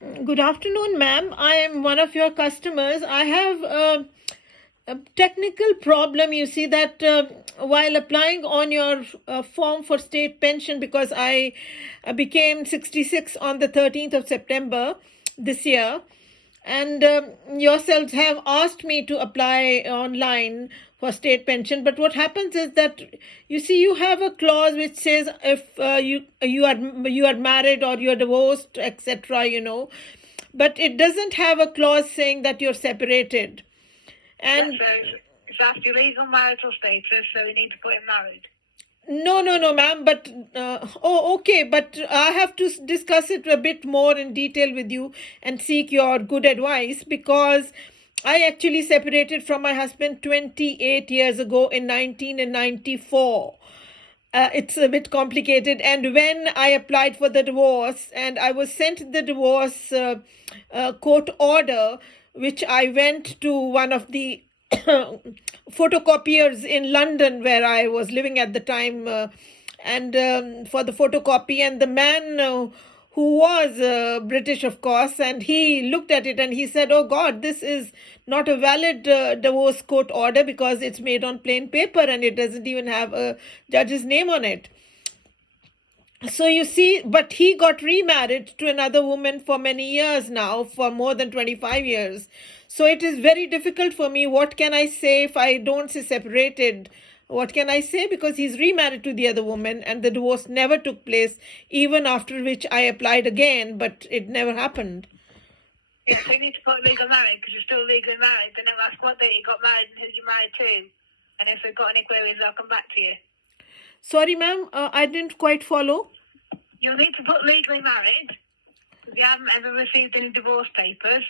Good afternoon, ma'am. I am one of your customers. I have a technical problem. You see that while applying on your form for state pension, because I became 66 on the 13th of September this year, and yourselves have asked me to apply online for state pension. But what happens is that, you see, you have a clause which says if you are married or you're divorced, etc., but it doesn't have a clause saying that you're separated. And it's after legal marital status, so you need to put in married. no, ma'am. But okay. But I have to discuss it a bit more in detail with you and seek your good advice, because I actually separated from my husband 28 years ago in 1994. It's a bit complicated. And when I applied for the divorce, and I was sent the divorce court order, which I went to one of the photocopiers in London where I was living at the time, and for the photocopy, and the man who was British, of course, and he looked at it and he said, "Oh God, this is not a valid divorce court order because it's made on plain paper and it doesn't even have a judge's name on it." So you see, but he got remarried to another woman for many years now, for more than 25 years. So it is very difficult for me. What can I say if I don't say separated? What can I say? Because he's remarried to the other woman and the divorce never took place, even after which I applied again, but it never happened. Yeah, so you need to put legal married because you're still legally married. Then they'll ask what date you got married and who you're married to. And if they've got any queries, they'll come back to you. Sorry, ma'am, I didn't quite follow. You'll need to put legally married because you haven't ever received any divorce papers.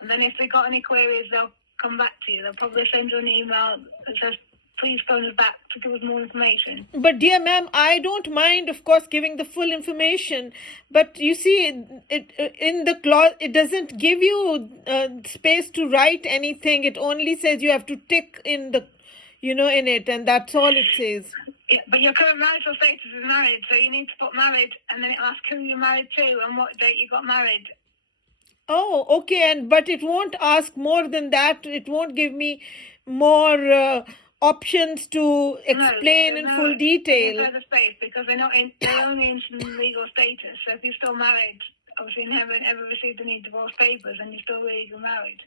And then if they've got any queries, they'll come back to you. They'll probably send you an email that says, "Please phone us back to give us more information." But dear ma'am, I don't mind, of course, giving the full information. But you see, it in the clause, it doesn't give you space to write anything. It only says you have to tick in the, in it, and that's all it says. Yeah, but your current marital status is married, so you need to put married, and then it'll ask who you're married to and what date you got married. Oh, okay, but it won't ask more than that. It won't give me more options to explain in full detail. No, space because they're only in legal status. So if you're still married, obviously you haven't ever received any divorce papers, and you're still legally married.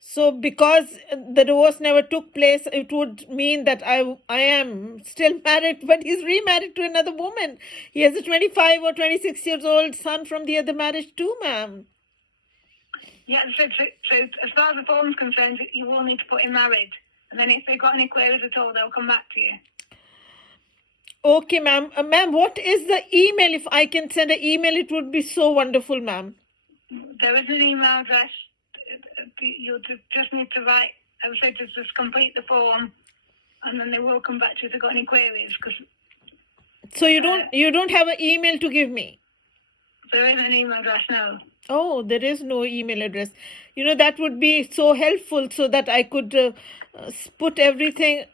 So because the divorce never took place, it would mean that I am still married, but he's remarried to another woman. He has a 25 or 26 years old son from the other marriage too, ma'am. Yeah, so as far as the form's concerned, you will need to put in married. And then if they've got any queries at all, they'll come back to you. Okay, ma'am. Ma'am, what is the email? If I can send an email, it would be so wonderful, ma'am. There is an email address. You'll just need to write. I would say just complete the form, and then they will come back to you if they've got any queries. So you don't have an email to give me? There is an email address now. Oh, there is no email address. That would be so helpful so that I could put everything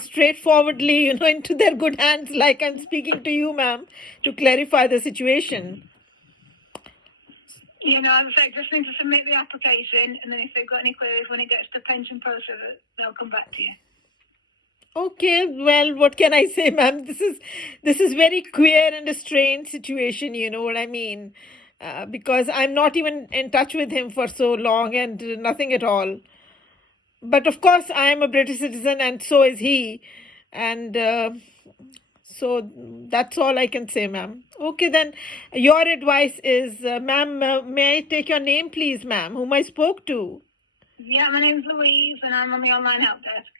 straightforwardly, into their good hands, like I'm speaking to you, ma'am, to clarify the situation. As I say, just need to submit the application, and then if they've got any queries when it gets to pension process, they'll come back to you. Okay, well, what can I say, ma'am? This is very queer and a strange situation, you know what I mean? Because I'm not even in touch with him for so long and nothing at all. But of course, I am a British citizen and so is he. And so that's all I can say, ma'am. Okay, then your advice is, ma'am, may I take your name, please, ma'am, whom I spoke to? Yeah, my name's Louise and I'm on the online help desk.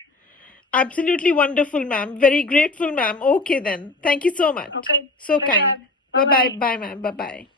Absolutely wonderful, ma'am. Very grateful, ma'am. Okay, then. Thank you so much. Okay. So kind. Bye-bye. Bye, ma'am. Bye-bye.